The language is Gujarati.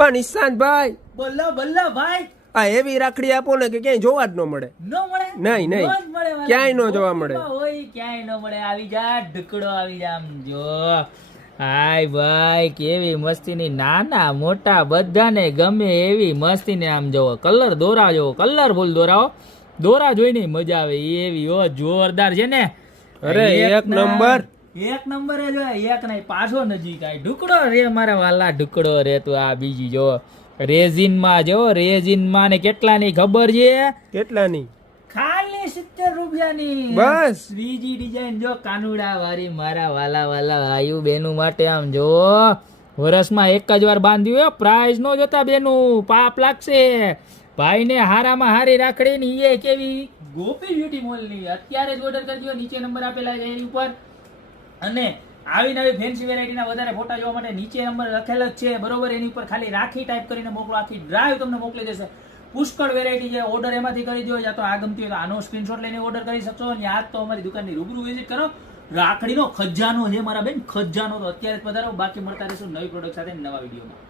પણ નિશાંતભાઈ, બોલો બોલો ભાઈ. આ એવી રાખડી આપો ને કે ક્યાંય જોવા જ ન મળે. નો મળે? નહીં, નહીં. નો જ મળે વાલા. ક્યાંય ન જોવા મળે. હોય ક્યાંય ન મળે. આવી જા ઢુકડો આવી જા. આમ જો હાય ભાઈ, કેવી મસ્તીની, નાના મોટા બધાને ગમે એવી મસ્તીને. આમ જોવો કલર, દોરા જોવો, કલરફુલ દોરાઓ. દોરા જોઈને મજા આવે એવી. ઓ જોરદાર છે ને. અરે એક નંબર. એક નંબર જ હોય. એક નહીં, પાછો નજીક આય. ઢુકડો રે મારા વાલા, ઢુકડો રે. તું આ બીજી જો રેઝિન માં, જો રેઝિન માં ને કેટલાની ખબર છે? કેટલાની? ખાલી 70 રૂપિયાની. બસ. બીજી ડિઝાઇન જો કાનુડા વાળી મારા વાલા વાલા આયુ બેનું માટે. આમ જો વર્ષમાં એક જ વાર બાંધ્યું હે. પ્રાઇસ નો જોતા બેનું, પાપ લાગશે. ભાઈને હારામાં હારી રાખડી ની એ કેવી ગોપી બ્યુટી મોલ ની. અત્યારે જ ઓર્ડર કરજો, નીચે નંબર આપેલા છે એની ઉપર. અને આવી નવી ફેન્સી વેરાયટીના વધારે ફોટા જોવા માટે નીચે નંબર લખેલો જ છે, બરોબર. એની ઉપર ખાલી રાખી ટાઈપ કરીને મોકલો, આખી ડ્રાઈવ તમને મોકલી દેશે. પુષ્કળ વેરાયટી છે. ઓર્ડર એમાંથી કરી દો, યા તો આ ગમતી હોય તો આનો સ્ક્રીનશોટ લઈને ઓર્ડર કરી શકશો. અને આજ તો અમારી દુકાનની રૂબરૂ વિઝિટ કરો. રાખડીનો ખજાનો છે મારા બેન, ખજાનો. તો અત્યારે જ પધારો. બાકી મળતા રહેશું નવી પ્રોડક્ટ સાથે નવા વિડીયોમાં.